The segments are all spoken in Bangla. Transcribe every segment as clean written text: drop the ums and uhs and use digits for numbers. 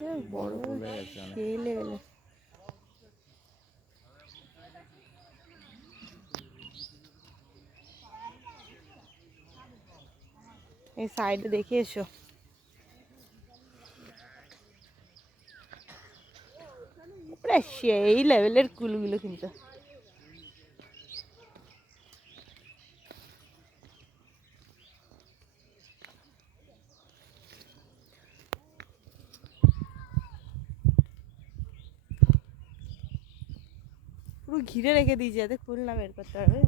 বড় সেই লেভেলে। এই সাইডে দেখে এসো। সেই লেভেলের কুলগুলো কিন্তু। পুরো ঘিরে রেখে দিয়েছি যাতে কুল না বের করতে পারবে।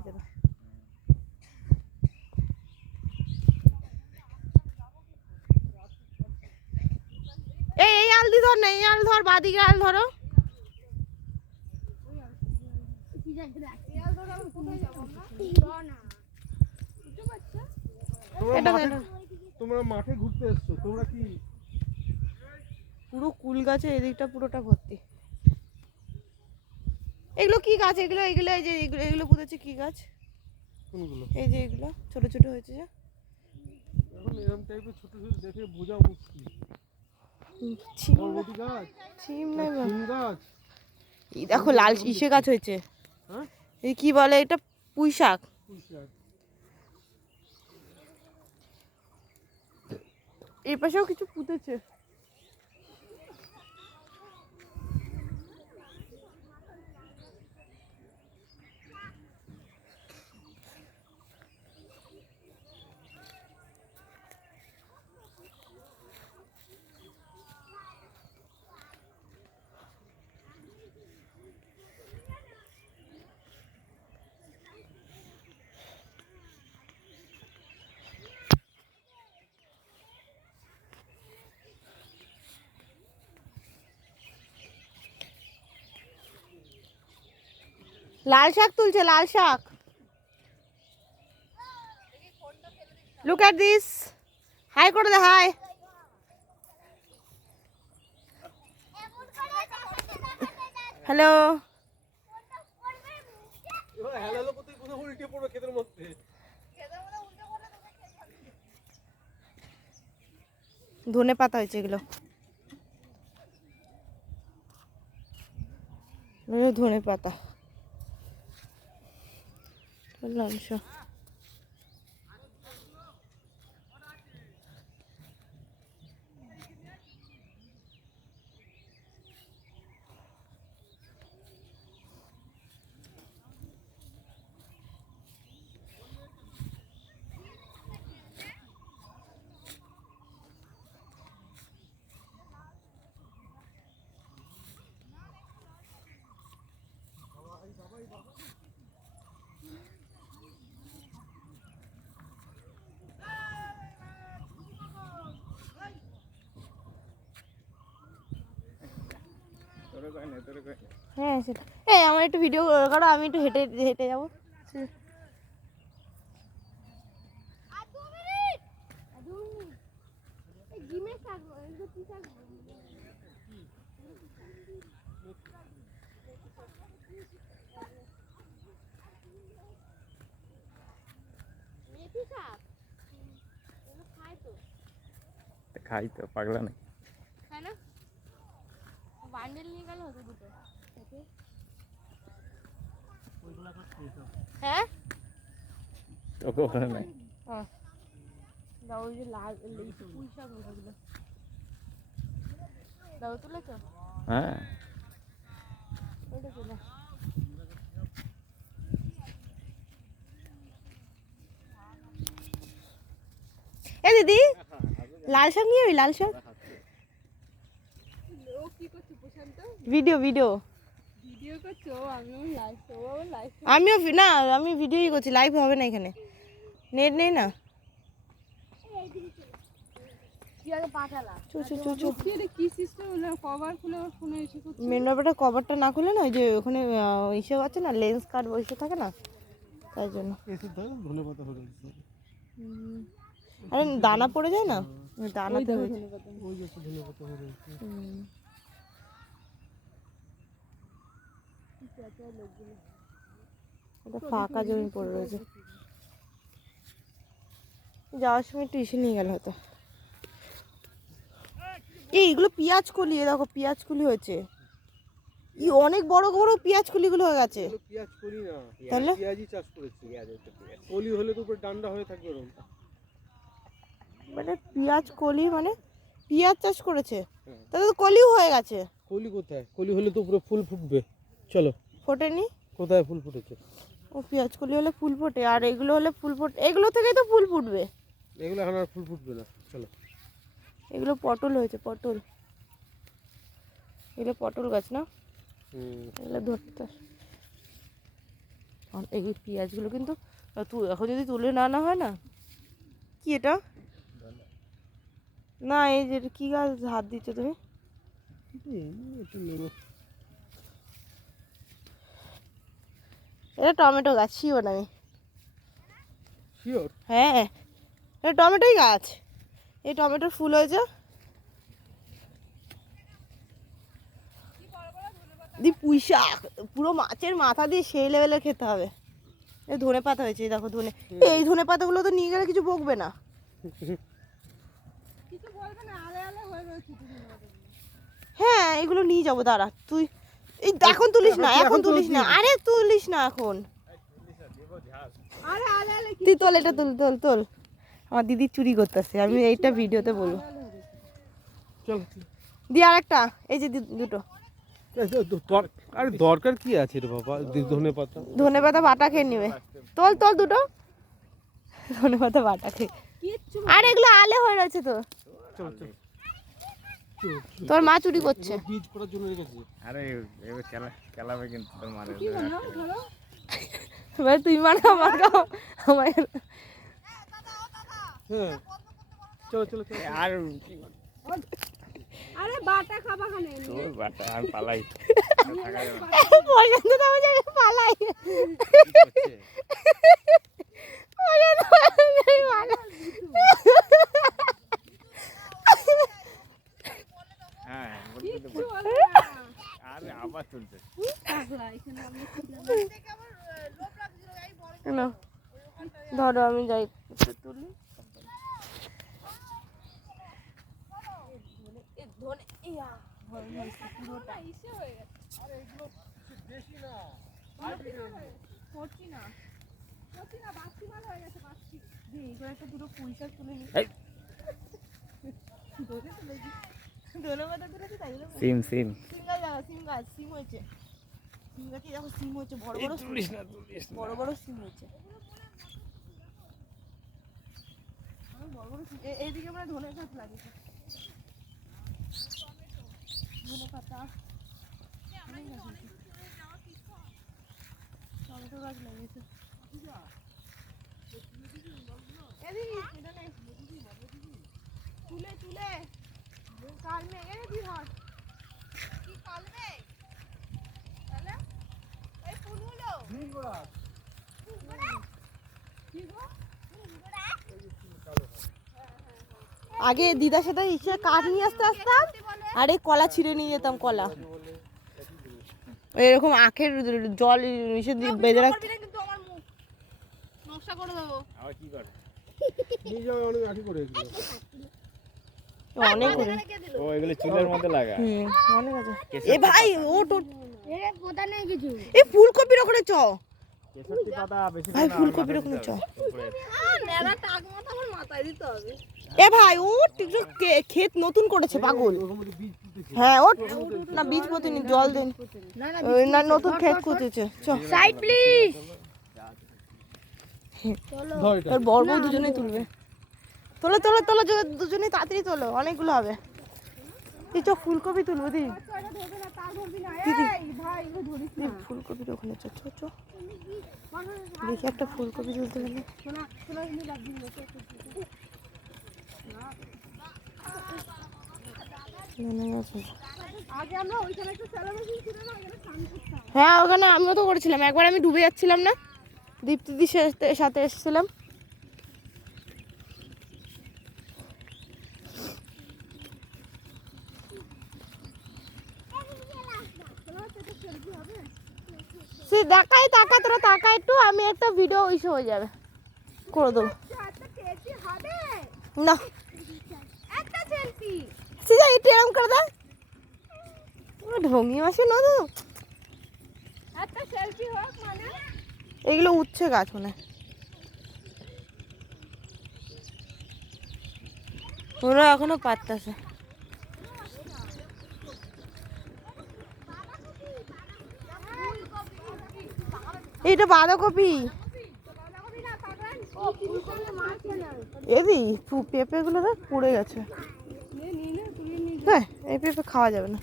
এই আলদি ধর না, এই আল ধর, বাদিকে আল ধরো। তোমরা মাঠে ঘুরতে এসছো, তোমরা কি পুরো কুল গাছে এদিকটা পুরোটা ভর্তি। এগুলো কি গাছ? এগুলো এগুলো এই যে এগুলো এগুলো পুঁতেছে কি গাছ? কোনগুলো? এই যে এগুলো ছোট ছোট হয়েছে যে। এখন এরকম টাইপের ছোট ছোট দেখে বোঝা মুশকিল। বরবটি গাছ, সিম নাই বা সিম গাছ। এই দেখো লাল ইসে গাছ হয়েছে। হ্যাঁ, এই কি বলে এটা? পুঁই শাক। পুঁই শাক। এই পাশেও কিছু পুঁতেছে। লাল শাক তুলছে, লাল শাক। Look at this. হাই করে দে, হাই। হ্যালো। হ্যালো কোথায় কোথায় উল্টে পড়বে ক্ষেতের মধ্যে। ধনে পাতা হয়েছে এগুলো। ধনে পাতা লাল শাক। হ্যাঁ সেটা। এই আমার একটু ভিডিও করো, আমি একটু হেঁটে হেঁটে যাবো। খাই তো, পাগলা নাকি? খায় না? বান্ডেল নিয়ে গেল হতো দুটো। হ্যাঁ তোকে ওখানে নাই। দাও ওই যে লাল পুঁই শাক ওগুলো দাও, তুলেছ? হ্যাঁ, ওইটা তুলো। এ দিদি, লাল শাক নিয়ে ওই লাল শাক। ভিডিও ভিডিও আমিও না, আমি ভিডিওই করছি, লাইভ হবে না এখানে, নেট নেই না। মেন ব্যাপারটা কভারটা না খুলে না, ওই যে ওখানে ইসে আছে না, লেন্স কার্ড বসে থাকে না, তাই জন্য। আরে দানা পড়ে যায় না, দানাতে হয়েছে। ফাঁকা জমি পড়ে রয়েছে, যাওয়ার সময় একটু ইসে নিয়ে গেল হয়তো। এইগুলো পেঁয়াজ কলি, দেখো পেঁয়াজ কলি হয়েছে, অনেক বড় বড় পেঁয়াজ কলিগুলো হয়ে গেছে। এগুলো পেঁয়াজ করি না, তাহলে পেঁয়াজই চাষ করেছি। কলি হলে তো উপরে ডান্ডা হয়ে থাকবে ওরকম। মানে পেঁয়াজ কলি মানে পেঁয়াজ চাষ করেছে, তাহলে তো কলিও হয়ে গেছে। কলি কোথায়? কলি হলে তো উপরে ফুল ফুটবে। চলো। ফোটেনি? কোথায় ফুল ফুটেছে? ও পেঁয়াজ কলি হলে ফুল ফোটে, আর এগুলো হলে ফুল ফোটে, এগুলো থেকেই তো ফুল ফুটবে। এগুলো এখন আর ফুল ফুটবে না। চলো। এগুলো পটল হয়েছে, পটল, এগুলো পটল গাছ না, এগুলো ধরতে। আর এই পেঁয়াজগুলো কিন্তু এখন যদি তুলে না হয় না। কি এটা? না এই যে কি গাছ হাত দিচ্ছ তুমি? এটা টমেটো গাছ, শিওর আমি। শিওর? হ্যাঁ এটা টমেটোই গাছ, এই টমেটোর ফুল হয়েছে। দি পুঁই শাক পুরো মাছের মাথা দিয়ে সেই লেভেলের খেতে হবে। এই ধনে পাতা হয়েছে, এই দেখো ধনে, এই ধনে পাতাগুলো তো নিয়ে গেলে কিছু বকবে না। হ্যাঁ এগুলো নিয়ে যাবো, দাঁড়া তুই। এই এখন তুলিস না, এখন তুলিস না, আরে তুলিস না এখন। তুই তোল, এটা তোল তোল তোল। আমার দিদি চুরি করতেছে, আমি এইটা ভিডিওতে বলবো। চল দি আর একটা, এই যে দুটো আরে দরকার কি আছে রে বাবা? ধনে পাতা, ধনে পাতা বাটা খেয়ে নিবে। তোল তোল দুটো ধনে পাতা বাটা খেয়ে। আর এগুলো আলে হয়ে রয়েছে তো, চল চল। তোর মা চুরি করছে। বীজ করার জন্য রেখেছি। আরে এবার খেলাবে কিন্তু তোর মারে। এবার তুই মারো, আমার খাও আমার। হ্যাঁ চলো চলো চলো। আর আরে বাটা খাবা খানে তোর বাটা আর পালাই থাকা যাবে না। পর্যন্ত তো আমি যাবে পালাই। পর্যন্ত আমি পালাই। হ্যাঁ আরে আবার চলছে। না ধরো আমি যাই একটু তুলি। দুটো পুঁই শাক তুলে নি, সিম সিম সিম গাছ লাগা, সিম গাছ, সিম হয়েছে, সিম গাছে দেখো সিম হয়েছে, বড় বড় বড় বড় সিম হয়েছে। বড় বড় এইদিকে আমরা ধনে গাছ লাগিয়েছি, ধনে পাতা, টমেটো গাছ লাগিয়েছে। তুলে তুলে কালমে এনে দি ধর কি কালমে তাহলে এই ফুলগুলো আগে দিদার সাথে ইসে কাঠ নিয়ে আসতাম, আর এই কলা ছিঁড়ে নিয়ে যেতাম, কলা এরকম আখের জল ইসে বেঁধে রাখতে। নকশা করে দেবো আবার কি করে নিয়ে যাও, অনেক আঠি করে এগুলো। অনেক করে ও এগুলো চুলের মধ্যে লাগা। অনেক আছে। এ ভাই ও তো এ কথা নাই কিছু এই ফুলকপির ওখানে চ, কেশরটি পাতা বেশি ভাই ফুলকপির ওখানে চ। নেড়া টাক মাথা আমার মাথায় দিতে হবে। এ ভাই ও টিকটক ক্ষেত নতুন করেছে পাগল। ওর মধ্যে বীজ ফুটেছে। হ্যাঁ ও না বীজ পোতেনি, জল দেন না, নতুন ক্ষেত পুঁতেছে। চ সাইড প্লিজ ধর এটা। তোর বড় বউ দুজনেই তুলবে। তোলো তোলো তোলো দুজনেই তাড়াতাড়ি তোলো, অনেকগুলো হবে। এই চ ফুলকপি তুলবো দি, দিদি ফুলকপির ওখানে চ চ চ, দেখি একটা ফুলকপি তুলতে গেলে। হ্যাঁ ওখানে আমিও তো করেছিলাম একবার, আমি ডুবে যাচ্ছিলাম না, দীপ্তিদির সাথে এসেছিলাম। সে দেখাই তাকা, তোরা তাকা একটু, আমি একটা ভিডিও ইস্যু হয়ে যাবে করে দেবো। না আসছে যা একটু এরম করে দে ঢঙ্গি মাসি না তো একটা সেলফি হোক মানে এগুলো উচ্ছে গাছ মনে হয়। ওরা এখনো পাততাছে। এইটা বাঁধাকপি এদি পেঁপে গুলো দেখ পুড়ে গেছে। হ্যাঁ এই পেঁপে খাওয়া যাবে না।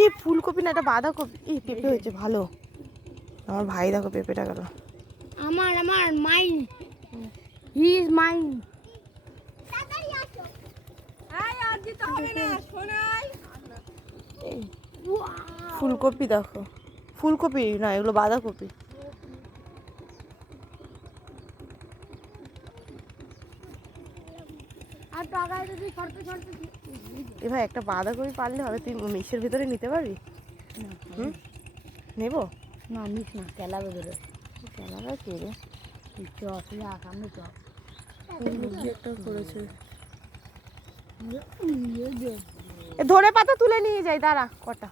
এই ফুলকপি না এটা বাঁধাকপি। এই পেঁপে হয়েছে ভালো। আমার ভাই দেখো পেঁপেটা গেল। আমার মাইন হি ইজ মাইন আর দিতে হবে না শোনাই ফুলকপি দেখো ফুলকপি না এগুলো বাঁধাকপি। আর টাকায় যদি শর্ট এ ভাই একটা বাঁধাকপি পারলে হবে তুই মিক্সের ভিতরে নিতে পারবি? হুম নেবো না নিস না কেলাবে ধরে কেনাটা কে রে চপ সামনে চপ কি একটা করেছে। ধনে পাতা তুলে নিয়ে যাই দাঁড়া কটা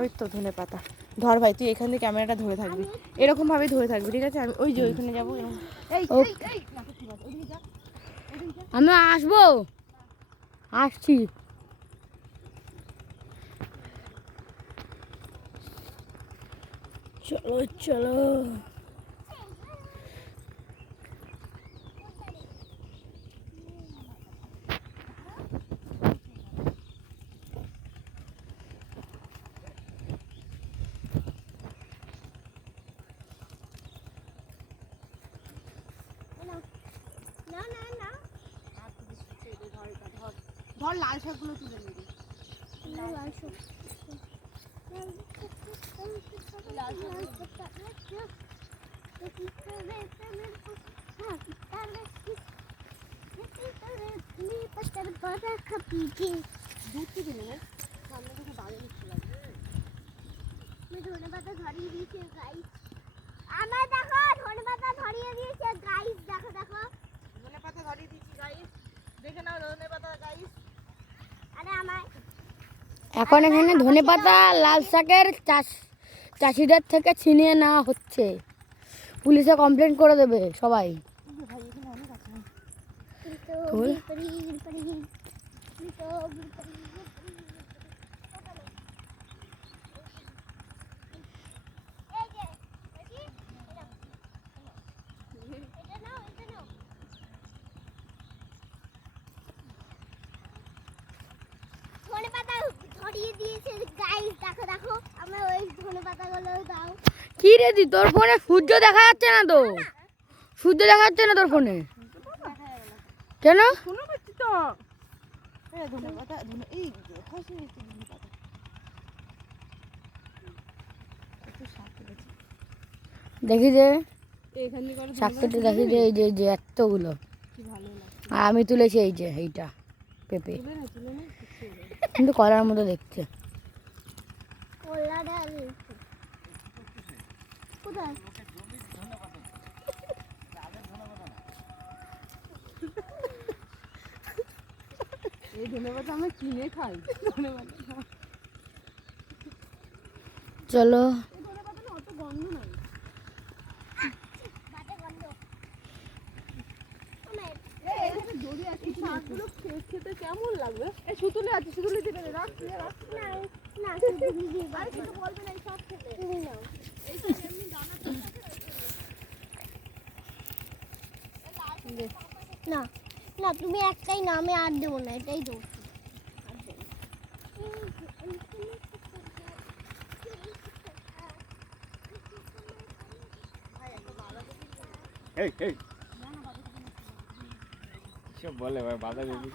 ওই তো ধনে পাতা ধর ভাই তুই এখান থেকে ক্যামেরাটা ধরে থাকবি এরকম ভাবে ধরে থাকবি ঠিক আছে আমি ওই যে ওইখানে যাবো আমি আসবো আসছি চলো চলো ধর লাল শাকগুলো তুলে নিবি আমার দেখো ধনেপাতা ধরিয়ে দিয়েছে গাইস দেখো দেখো ধনে পাতা ধরিয়ে দিচ্ছি গাইস দেখে নাও ধনে পাতা গাইস আরে আমার এখন এখানে ধনেপাতা লাল শাকের চাষিদের থেকে ছিনিয়ে নেওয়া হচ্ছে পুলিশে কমপ্লেন করে দেবে সবাই তোল। ধনেপাতা ধরিয়ে দিয়েছে গাইস দেখো দেখো আমার ওই ধনেপাতাগুলো দাও কি রে দি তোর ফোনে সূর্য দেখা যাচ্ছে না তো সূর্য দেখা যাচ্ছে না তোর ফোনে কেন শোনো পাচ্ছি তো ধনে পাতা এই খসে নিচ্ছি ধনে পাতা একটু শাক তুলেছি দেখি যে এখানে করে শাক কেটে দেখি যে এই যে এতগুলো কি ভালো লাগে আর আমি তুলেছি এই যে এইটা পেঁপে তুলে না কিন্তু কলার মতো দেখছে কলা ডাল কোথায় এই ধনে পাতা আমরা কিনে খাই ধনে পাতা চলো অত গন্ধ নাই বাটে গন্ধ শাকগুলো খেতে কেমন লাগবে এই সুতুলে আছে সুতুলে দিতে রাখ রাখ না না শুধু দিদি আর কিছু বলবে না এই সব খেতে তুমি নাও না না তুমি একটাই না আমি আর দেবো না এটাই দেবো এই এই সব বলে ভাই বাঁধাকপি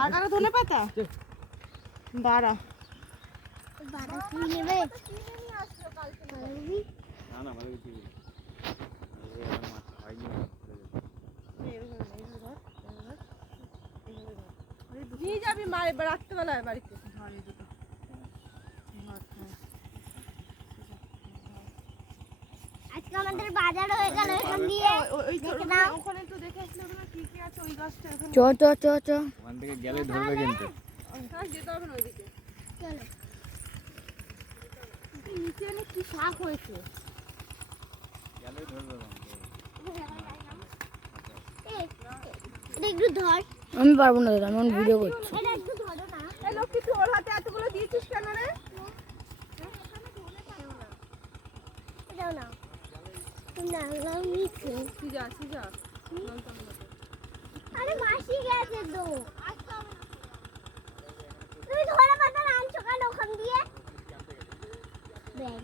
আর কারো ধনে পাতা দাঁড়া বাবা কি নেবে না না বাঁধাকপি মাছ হয়নি নিয়ে যাবি রাত্রেবেলায় বাড়িতে আজকে আমাদের বাজার হয়ে গেল এখান দিয়ে ওই দেখে নাও ওখানে তো দেখে আসলে কি কি আছে ওই গাছটা চ চ চ চ ওখান থেকে গেলে ধরবে কিন্তু যেতে হবে না ওইদিকে চলো নিচে অনেক কি শাক হয়েছে গেলে ধরবে একটু ধর আমি পারবো না দাদা, আমি ভিডিও করছি। এটা একটু ধরো না এই লক্ষ্মী তুই ওর হাতে এতগুলো দিয়েছিস কেন রে এটাও না না নিচে সিজা সিজা আরে মাসি গেছে তো তুমি ধরে পাতা আনছো কেন ওখান দিয়ে ব্যাগ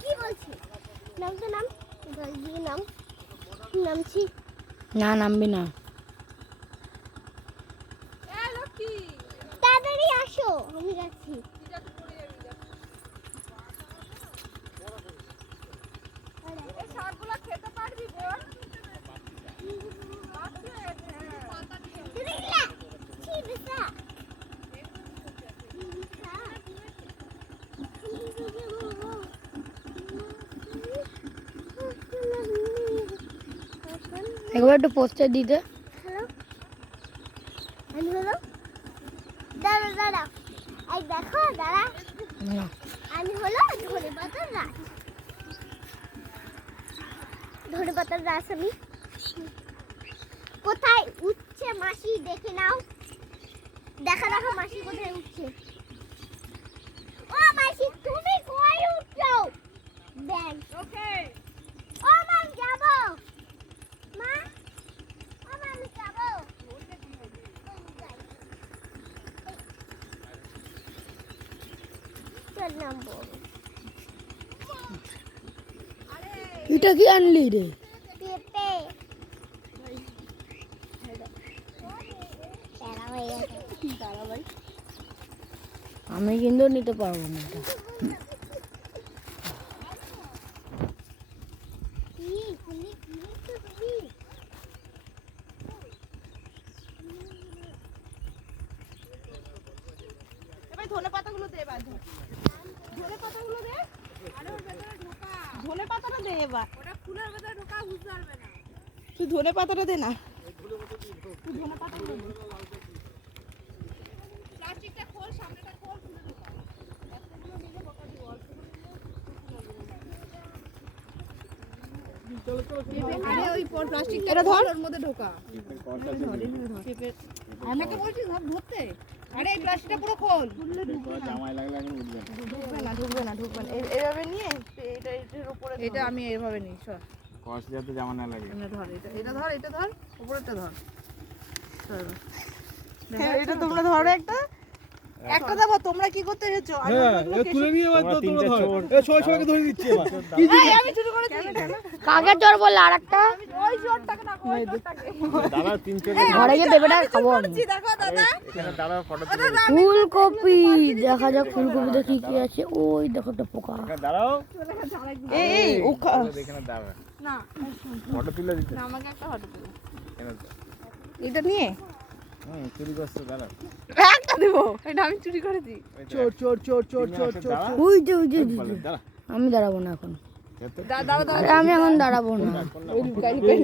কি বলছি নাম তো নাম দিকে নাম নামছি না নামবি না। এই লক্ষ্মী তাড়াতাড়ি আসো আমি যাচ্ছি সিজা তুই পড়ে যাবি যা এই শাকগুলো খেতে পারবি বোন বাচ্চা আছে তুমি গিলা ছি বিসা একবার একটু পোস্টার দিতে। হ্যালো আমি হলো দাঁড়া দাঁড়া এই দেখো দাঁড়া না আমি হলো ধনে পাতার গাছ ধনে পাতার গাছ আমি কোথায় উঠছে মাসি দেখে নাও দেখা দেখো মাসি কোথায় উঠছে ও মাসি তুমি কই উঠছো ব্যাগ ওকে ও মা যাবো মা ও মা আমি যাবো চল নামবো এটা কি আনলি রে? পেঁপে প্যারা হয়ে গেছে দাঁড়া ভাই আমি কিন্তু নিতে পারবো না এটা। কি খুলি কি তো খুলি এবার ধনে পাতাগুলো দে এবার ধনে পাতাগুলো দে আরে ওর ভেতরে ঢোকা ধনে পাতাটা দে এবার ওটা ফুলের ভেতরে ঢোকা বুঝতে পারবে না তুই ধনে পাতাটা দে না তুই ধনে পাতাগুলো দে প্লাস্টিকটা খোল সামনেটা খোল খুলে ঢোকা একটাগুলো নিলে বকা দিব আরে ওই প্লাস্টিকটা এটা ধর ওর মধ্যে ঢোকা আমি তো বলছি ধরতে আরে এই প্লাস্টিকটা পুরো খোল জামাই লাগলে আমি উঠবে না। ঢুকবে না এইভাবে নিয়ে এটার উপরে এটা আমি এইভাবে নিই সর কষ যাতে জামা না লাগে এটা ধর উপরেরটা ধর এটা তোমরা ধরো একটা দেবো তোমরা কি করতে এসেছো হ্যাঁ এ তুলে নিয়ে এবার তো তোমরা ধর এ সবাইকে ধরে দিচ্ছে এবার আমি চুরি করেছি কাকে চোর বললে আর একটা? ওই জোরটাকে না ওই জোরটাকে দাদা 3-4 ঘরে গিয়ে পেঁপেটা খাবো আমি। দেখো দাদা এখানে দাদা ফটো তুলে ফুলকপি দেখা যাক ফুলকপিতে কি কি আছে। ওই দেখো একটা পোকা। এখানে দাঁড়াও এই এখানে দাঁড়া না ফটো তুলে দিতে না আমাকে একটা ফটো দিও কেন এটা নিয়ে চুরি করছো দাঁড়া একটা দেবো এটা আমি চুরি করেছি চোর চোর চোর চোর চোর চোর ওই যে ওই যে দাঁড়া আমি দাঁড়াবো না এখন। দাঁড়া আরে আমি এখন দাঁড়াবো না। ওই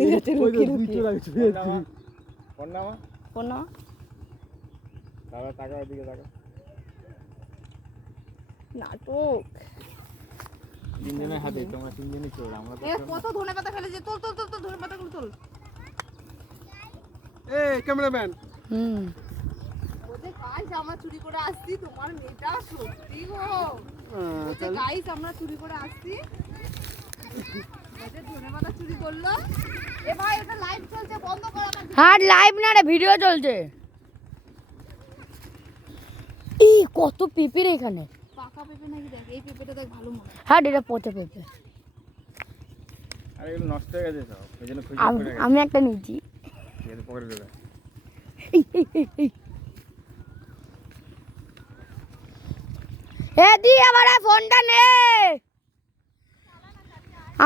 যে দুই চোর আছে ফোন নামা কোন দাদা টাকা ওইদিকে টাকা নাটক তিনজনের হাতে তোমরা তিনজনই চোর আমরা তো চোর না। কত ধনে পাতা ফেলেছে তোল ধনে পাতাগুলো তোল এই ক্যামেরাম্যান হুম ওদের গাইস আমরা চুরি করে আসছি তোমার মেয়েটা সত্যি গো ওদের গাইস আমরা চুরি করে আসছি ওদের ধনে পাতা চুরি করলো এ ভাই এটা লাইভ চলছে বন্ধ কর আমার হ্যাঁ লাইভ না রে ভিডিও চলছে। এই কত পেঁপে রে এখানে। পাকা পেঁপে নাকি দেখ এই পেঁপেটা দেখ ভালো মনে হ্যাঁ এটা পচা পেঁপে। আর এগুলো নষ্ট হয়ে গেছে সব, ওই জন্য খুঁজে করে গেছে। আমি একটা নিয়েছি। এর পকেটে ঢোকা। এ দি আবার ফোনটা নে,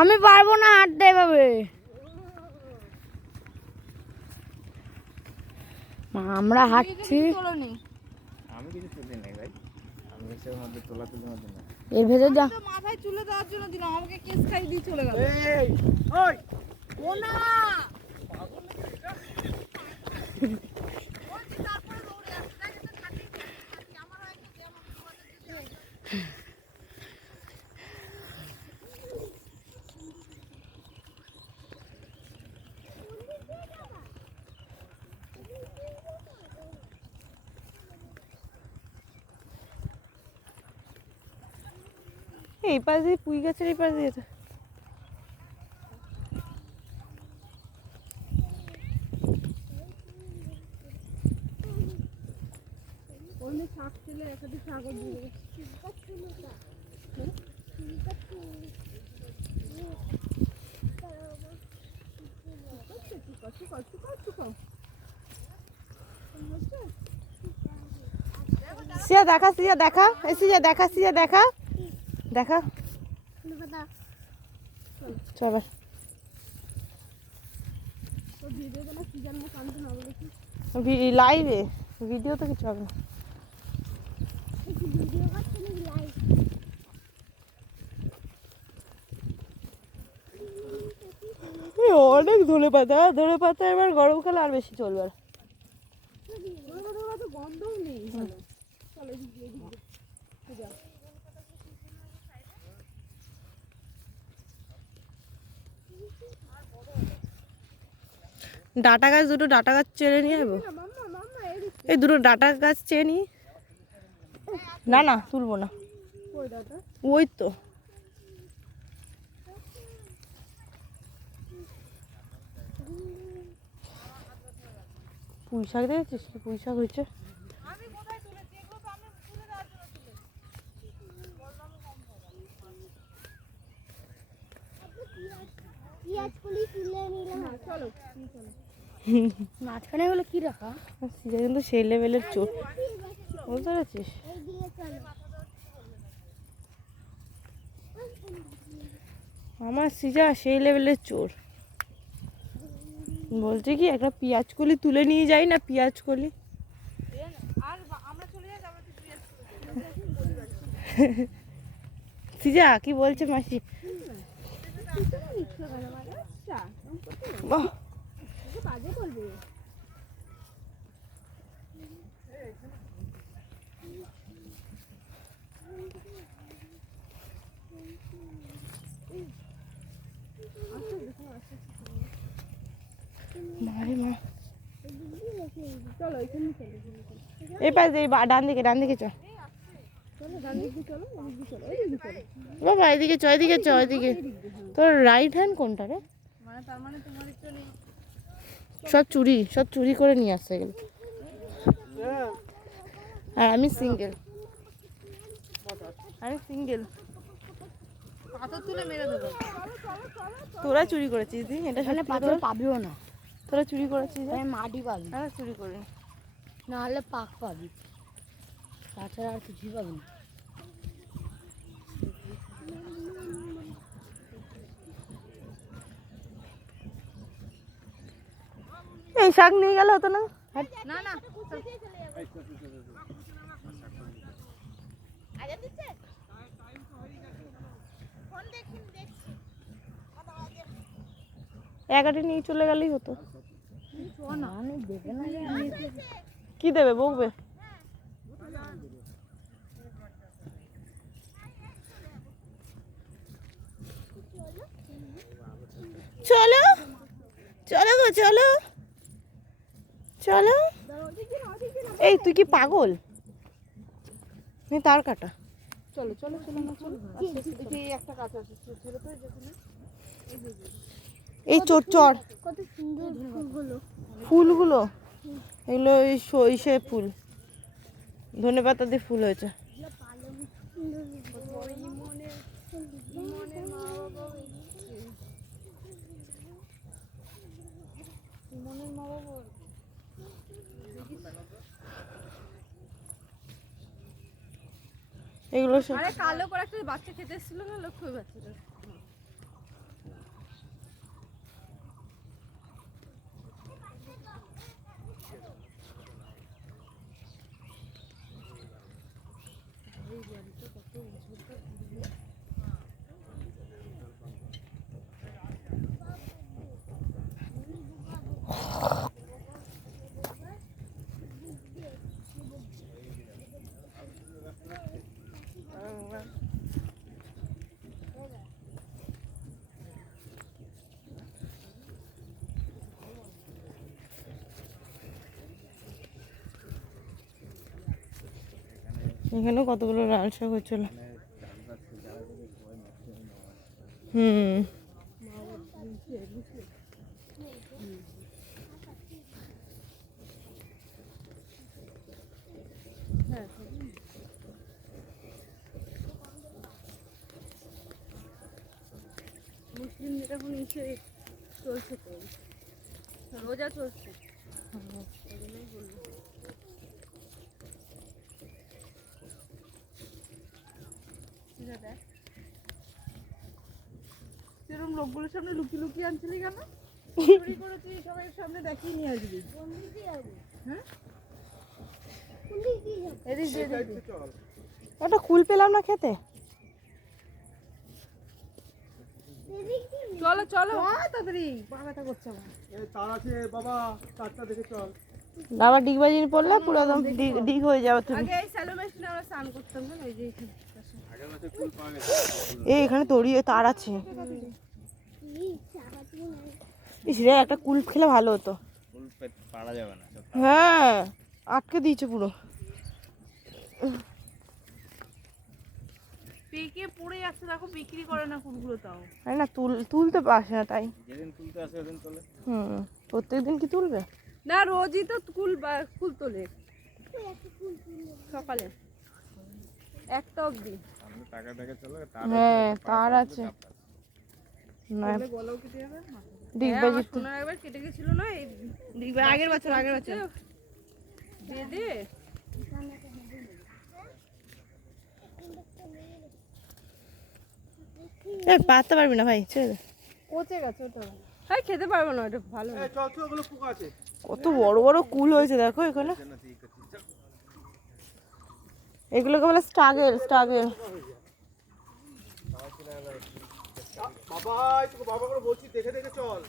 আমি পারবো না হাঁটতে এভাবে। আমরা হাঁটছি, আমি কিছু তুলি নাই ভাই, আমি এসে মধ্যে তোলা তুলির মধ্যে না। এর ভেতর যা তো মাথায় চুলে দেওয়ার জন্য দিলাম, আমাকে কেস খাই দিয়ে চলে গেল। এই ওই ও না এই পাশ দিয়ে পুঁই গাছের এই পাশ দিয়ে তো। শাক ছিল একাধিক শাকও দিয়ে সিয়া দেখা, সিয়া দেখা, এই সিয়া দেখা, সিয়া দেখা দেখা। চল লাইভে, ভিডিও তো কিছু হবে না। অনেক ধনে পাতা, ধনে পাতা এবার গরমকালে আর বেশি চলবে। গন্ধও নেই। ডাটা গাছ, দুটো ডাটা গাছ চেনে নিয়ে যাবো। এই দুটো ডাটা গাছ চেয়ে নি। না না তুলবো না, ওই তো পুঁই শাক দেখেছিস কি পুঁই শাক হয়েছে। মাঝখানে হলো কি রাখা, সিজা কিন্তু সেই লেভেলের চোট, বুঝতে পেরেছিস। আমার সিজা সেই লেভেলের চোর। বলছে কি একটা পেঁয়াজ কলি তুলে নিয়ে যাই না, পেঁয়াজ কলি। সিজা কি বলছে মাসি? বাহ মারে মা, এই পাশ দিয়ে ডান দিকে, ডান দিকে চল বাবা, এদিকে চ, এদিকে চ, এদিকে। তোর রাইট হ্যান্ড কোনটা রে? সব চুরি, সব চুরি করে নিয়ে আসছে এগুলো। আর আমি সিঙ্গেল, আমি সিঙ্গেল। পাথর তুলে মেরে দেবো। তোরা চুরি করেছিস দি, এটা এখানে পাথর পাবিও না। তোরা চুরি করেছিস? মাটি পাবি, না চুরি করি, না হলে পাক পাবি, তাছাড়া আর কিছুই পাবি না। এই শাক নিয়ে গেলে হতো না? না না এগাটি নিয়ে চলে গেলেই হতো। কি দেবে, বকবে? চলো চলো গো, চলো চলো। এই তুই কি পাগল? তার কাটা। চলো চলো চলো না চলো। দেখি একটা কাটা আছে, এই চোর চর কত সুন্দর ফুলগুলো। ফুলগুলো, এগুলো ওই সরিষে ফুল, ধনেপাতা দিয়ে ফুল হয়েছে। এগুলো সব আরে কালো করে একটা বাচ্চা খেতে এসেছিল না, লক্ষ্মী বাচ্চাটা। এখানেও কতগুলো লাল শাক হচ্ছিল। হুম, মুসলিমদের এখন ইসে চলছে তো, রোজা চলছে। সেরকম লোকগুলোর সামনে লুকিয়ে লুকিয়ে আনছিলি কেন? চুরি করে তুই সবাই সামনে দেখিয়ে নিয়ে আসবি। হ্যাঁ, এদিক দিয়ে এদিক দিয়ে। একটা কুল পেলাম না খেতে। চলো চলো তাড়াতাড়ি, পা ব্যথা করছে আমার। তার আছে বাবা, চারটা দেখে চল। আবার ডিগবাজি পড়লে পুরো একদম ডিগ হয়ে যাবে তুমি। আগে এই স্যালো মেশিনে আমরা স্নান করতাম না, এই যে এখানে। আগের মাসে ফুল পাওয়া গেছে। এই এখানে তড়ি তার আছে। ইস রে, একটা কুল খেলে ভালো হতো। ফুল পাড়া যাবে না সব। হ্যাঁ, আটকে দিয়েছে পুরো। পেকে পড়ে যাচ্ছে, দেখো বিক্রি করে না ফুলগুলো তাও। না তুলতে পারছে না তাই। যেদিন তুলতে আসে ওদিন তোলে। প্রত্যেকদিন কি তুলবে? না, রোজই তো ফুল তোলে সকালে একটা অবধি। সামনে টাকা দেখে চলো, তার হ্যাঁ, তার আছে। না, গলাও কেটে যাবে। ডিগবাজি শোনা একবার কেটে গেছিল না, এই আগের বছর দিয়ে দে। পারতে পারবি না ভাই, ছেড়ে দে। পচে গেছে ওটা, হ্যাঁ খেতে পারবো না, ওটা ভালো না। কত বড় বড় কুল হয়েছে দেখো এখানে। এগুলোকে বলে স্ট্রাগেল। বাবা করে বলছি, দেখে দেখে চল।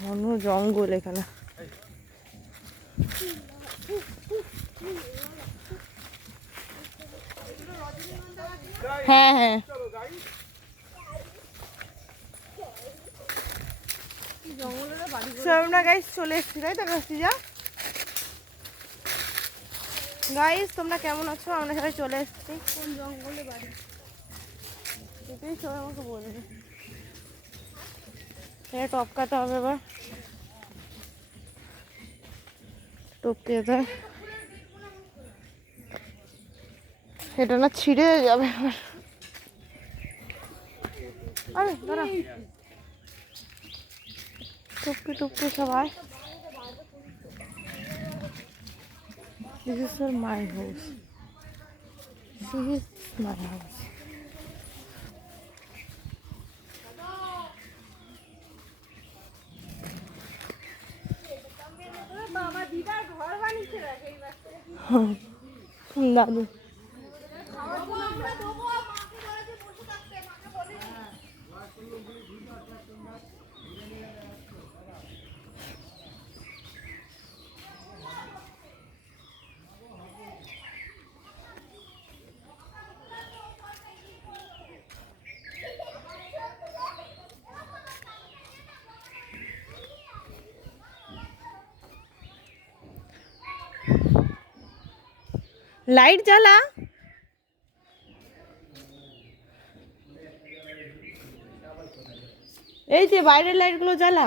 ঘন জঙ্গল এখানে। হ্যাঁ হ্যাঁ, আমরা গাইস চলে এসেছি, তাই তো যা গাইস, তোমরা কেমন আছো? আমরা সবাই চলে এসেছি। কোন জঙ্গলে বাড়ি? এটাই সবাই আমাকে বলবে। এটা টপকাতে হবে এবার, টপকে যেতে। এটা না ছিঁড়ে যাবে এবার। আরে দাঁড়া, টপকে সবাই। This is my house. This is my house. বাবা দিদার ঘর বানিয়েছে এই দাদু লাইট জ্বালা। এই যে বাইরের লাইটগুলো জ্বালা।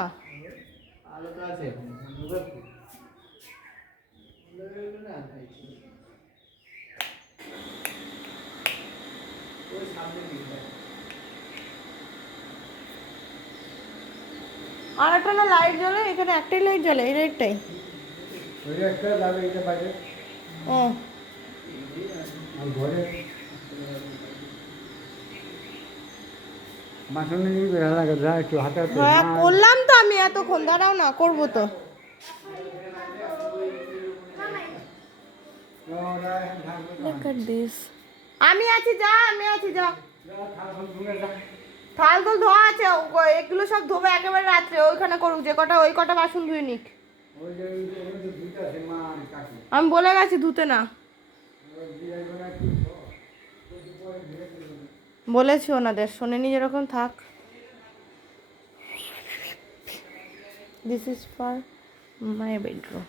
আর একটা না লাইট জ্বলে, এখানে একটাই লাইট জ্বলে, এই লাইটটাই। ওই একটা যাবে এটা বাইরে ও আর ঘরে বাসনে নিয়ে বেড়া লাগে যা একটু হাতে হাতে হ্যাঁ করলাম তো আমি এতক্ষণ, দাঁড়াও না, করবো তো। Look at this. আমি আছি, যা আমি আছি, যা। থাল তো ধোয়া আছে, এগুলো সব ধোবে একেবারে রাত্রে, ওইখানে করুক, যে কটা ওই কটা বাসন ধুয়ে নিক। আমি বলে গেছি ধুতে না, বলেছি ওনাদের, শোনেনি যেরকম থাক। This is for my bedroom.